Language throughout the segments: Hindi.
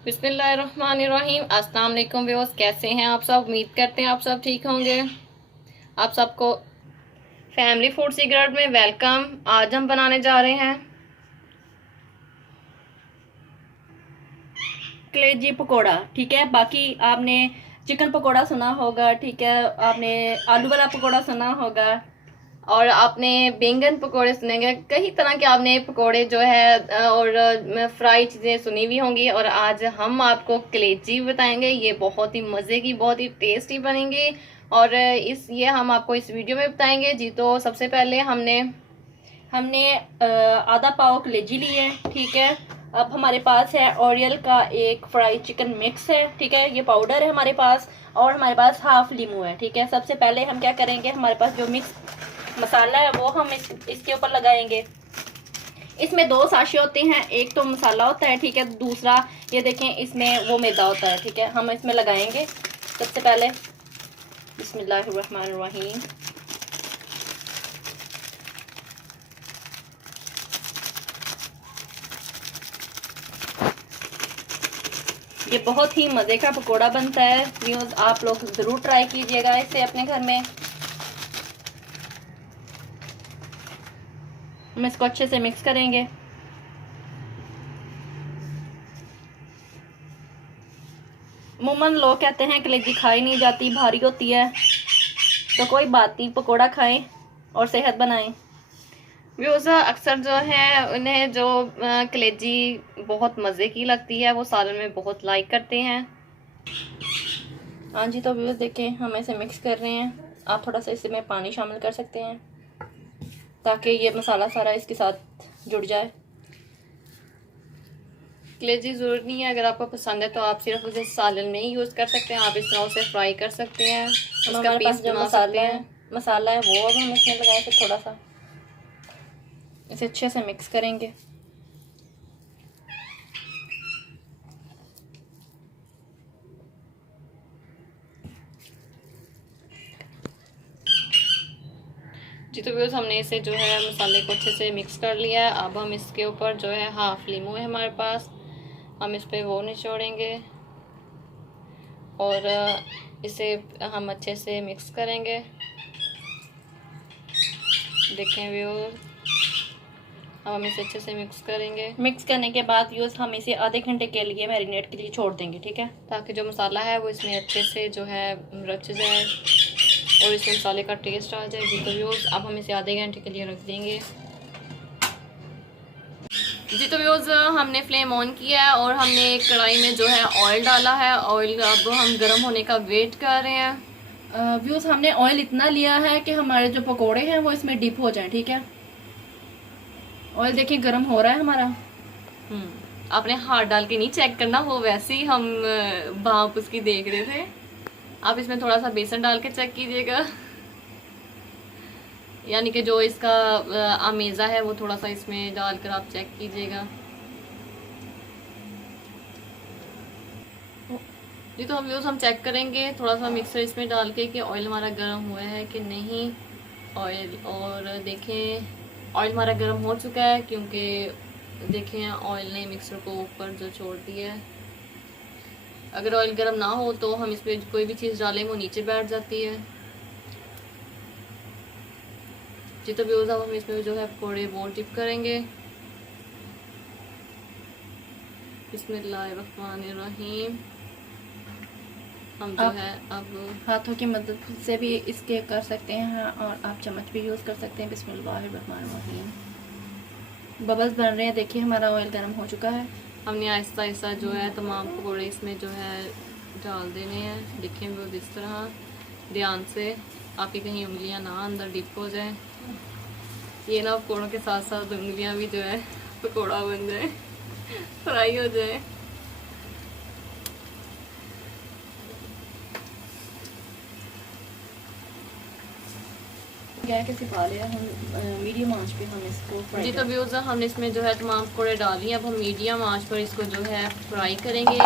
बिस्मिल्लाहिर्रहमानिर्रहीम। अस्सलाम वालेकुम व्यूअर्स, कैसे हैं आप सब? उम्मीद करते हैं आप सब ठीक होंगे। आप सबको फैमिली फूड सीक्रेट में वेलकम। आज हम बनाने जा रहे हैं कलेजी पकोड़ा। ठीक है, बाकी आपने चिकन पकोड़ा सुना होगा, ठीक है, आपने आलू वाला पकोड़ा सुना होगा। और आपने बैंगन पकोड़े सुनेंगे, कई तरह के आपने पकोड़े जो है और फ्राई चीज़ें सुनी हुई होंगी। और आज हम आपको कलेजी बताएंगे। ये बहुत ही मज़े की, बहुत ही टेस्टी बनेंगी और ये हम आपको इस वीडियो में बताएंगे जी। तो सबसे पहले हमने आधा पाव कलेजी ली है, ठीक है। अब हमारे पास है ओरियल का एक फ्राई चिकन मिक्स है, ठीक है, ये पाउडर है हमारे पास। और हमारे पास हाफ लीमू है, ठीक है। सबसे पहले हम क्या करेंगे, हमारे पास जो मिक्स मसाला है वो हम इसके ऊपर लगाएंगे। इसमें दो साशे होते हैं, एक तो मसाला होता है, ठीक है, दूसरा ये देखें इसमें वो मैदा होता है, ठीक है। हम इसमें लगाएंगे सबसे पहले बिस्मिल्लाहिर्रहमानिर्रहीम। ये बहुत ही मज़े का पकोड़ा बनता है व्यूअर्स, आप लोग ज़रूर ट्राई कीजिएगा इसे अपने घर में। हम इसको अच्छे से मिक्स करेंगे। अमूमन लोग कहते हैं कलेजी खाई नहीं जाती, भारी होती है, तो कोई बात नहीं, पकोड़ा खाएं और सेहत बनाएं। व्यूअर्स अक्सर जो है उन्हें जो कलेजी बहुत मज़े की लगती है, वो सालन में बहुत लाइक करते हैं। हाँ जी, तो व्यूअर्स देखें हम इसे मिक्स कर रहे हैं। आप थोड़ा सा इसमें पानी शामिल कर सकते हैं ताकि ये मसाला सारा इसके साथ जुड़ जाए। कलेजी ज़रूरी नहीं है, अगर आपको पसंद है तो आप सिर्फ उसे सालन में ही यूज़ कर सकते हैं। आप इस तरह उसे फ्राई कर सकते हैं, उसका पेस्ट जो बना सकते हैं। मसाला है वो अब हम इसमें लगाएंगे। थोड़ा सा इसे अच्छे से मिक्स करेंगे। जी तो व्यूअर्स हमने इसे जो है मसाले को अच्छे से मिक्स कर लिया है। अब हम इसके ऊपर जो है हाफ लीमू है हमारे पास, हम इस पर वो निचोड़ेंगे और इसे हम अच्छे से मिक्स करेंगे। देखें व्यूअर्स, अब हम इसे अच्छे से मिक्स करेंगे। मिक्स करने के बाद व्यूअर्स हम इसे आधे घंटे के लिए मैरिनेट के लिए छोड़ देंगे, ठीक है, ताकि जो मसाला है वो इसमें अच्छे से जो है रच जाए और इसमें मसाले का टेस्ट आ जाए। जी तो व्यूअर्स अब हम इसे आधे घंटे के लिए रख देंगे। जी तो व्यूअर्स हमने फ्लेम ऑन किया है और हमने एक कढ़ाई में जो है ऑयल डाला है। ऑयल अब हम गर्म होने का वेट कर रहे हैं। व्यूअर्स हमने ऑयल इतना लिया है कि हमारे जो पकोड़े हैं वो इसमें डिप हो जाएं, ठीक है। ऑयल देखिए गर्म हो रहा है हमारा। आपने हाथ डाल के नहीं चेक करना, वो वैसे ही हम भाप उसकी देख रहे थे। आप इसमें थोड़ा सा बेसन डाल के चेक कीजिएगा, यानी कि जो इसका आमेज़ा है वो थोड़ा सा इसमें डालकर आप चेक कीजिएगा। जी तो हम चेक करेंगे थोड़ा सा मिक्सर इसमें डाल के कि ऑयल हमारा गर्म हुआ है कि नहीं। ऑयल और देखें ऑयल हमारा गर्म हो चुका है, क्योंकि देखें ऑयल ने मिक्सर को ऊपर जो छोड़ दिया है। अगर ऑयल गर्म ना हो तो हम इसमें कोई भी चीज़ डालें वो नीचे बैठ जाती है। जी तो व्यूअर्स अब हम इसमें जो है पकौड़े वो डिप करेंगे। बिस्मिल्लाहिर्रहमानिर्रहीम। हम जो है अब हाथों की मदद से भी इसके कर सकते हैं और आप चम्मच भी यूज़ कर सकते हैं। बिस्मिल्लाहिर्रहमानिर्रहीम। बबल्स बन रहे हैं, देखिए हमारा ऑयल गर्म हो चुका है। हमने आहिस्ता आहिस्ता जो है तमाम पकौड़े इसमें जो है डाल देने हैं। देखें वो इस तरह ध्यान से, आपकी कहीं उंगलियां ना अंदर डिप हो जाए। ये ना पकौड़ों के साथ साथ उंगलियां भी जो है पकौड़ा बन जाए, फ्राई हो जाए। गैस के सिखा लिया हम, मीडियम आंच पे हम इसको फ्राई जी तो व्यूअर्स हमने इसमें जो है तमाम पकौड़े डाल लिए। अब हम मीडियम आंच पर इसको जो है फ्राई करेंगे।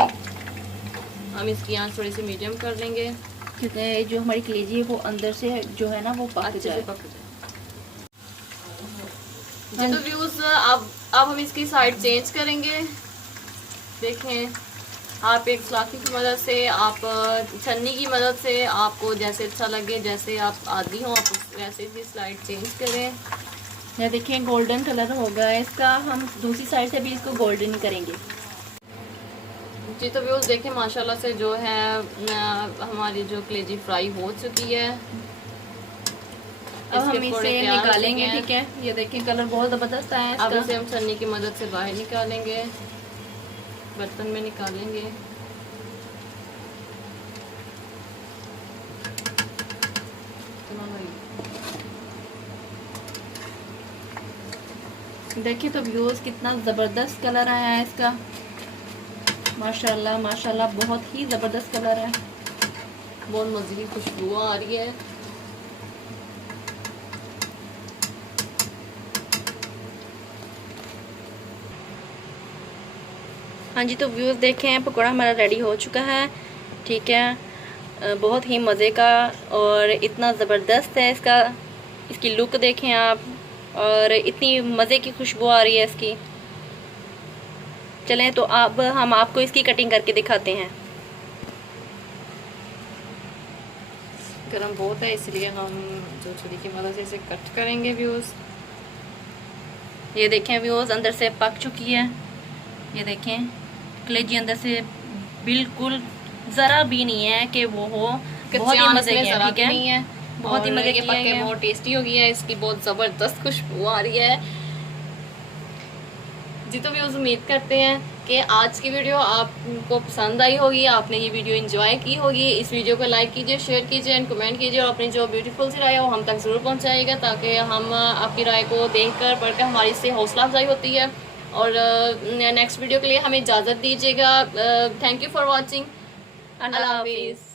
हम इसकी आंच थोड़ी सी मीडियम कर देंगे, क्योंकि जो हमारी कलेजी है वो अंदर से जो है ना वो अच्छे से जाए। पक जाए। जी तो व्यूअर्स अब हम इसकी साइड चेंज करेंगे। देखें आप एक सलाखी की मदद से, आप छन्नी की मदद से, आपको जैसे अच्छा लगे, जैसे आप आदी हो आप वैसे भी स्लाइड चेंज करें। ये देखिए गोल्डन कलर हो गया है इसका, हम दूसरी साइड से भी इसको गोल्डन करेंगे। जी तो व्यूज़ देखें माशाल्लाह से जो है हमारी जो कलेजी फ्राई हो चुकी है। अब हम इसे निकालेंगे, ठीक है। ये देखिए कलर बहुत ज़बरदस्त आया है इसका। अब इसे हम छन्नी की मदद से बाहर निकालेंगे, बर्तन में निकालेंगे। देखिए तो व्यूज़ कितना ज़बरदस्त कलर आया है इसका, माशाल्लाह माशाल्लाह बहुत ही ज़बरदस्त कलर है। बहुत मज़े की खुशबू आ रही है। हाँ जी तो व्यूज़ देखें पकौड़ा हमारा रेडी हो चुका है, ठीक है। बहुत ही मज़े का और इतना ज़बरदस्त है इसका, इसकी लुक देखें आप, और इतनी मज़े की खुशबू आ रही है इसकी। चलें तो अब हम आपको इसकी कटिंग करके दिखाते हैं। गरम बहुत है इसलिए हम जो छुरी की मदद से इसे कट करेंगे व्यूज़। ये देखें व्यूज़ अंदर से पक चुकी है। ये देखें कलेजी अंदर से बिल्कुल ज़रा भी नहीं है कि वो हो, बहुत ही मज़े की है, ठीक है। बहुत ही मज़े की है, बहुत टेस्टी हो गई है, इसकी बहुत ज़बरदस्त खुशबू आ रही है। जी तो व्यूज़ उम्मीद करते हैं कि आज की वीडियो आपको पसंद आई होगी, आपने ये वीडियो एंजॉय की होगी। इस वीडियो को लाइक कीजिए, शेयर कीजिए एंड कमेंट कीजिए और अपनी जो ब्यूटीफुल सी राय है वो हम तक ज़रूर पहुंचाइएगा, ताकि हम आपकी राय को देखकर पढ़कर हमारी इससे हौसला अफजाई होती है। और नेक्स्ट वीडियो के लिए हमें इजाज़त दीजिएगा। Thank you for watching. Allah हाफिज़।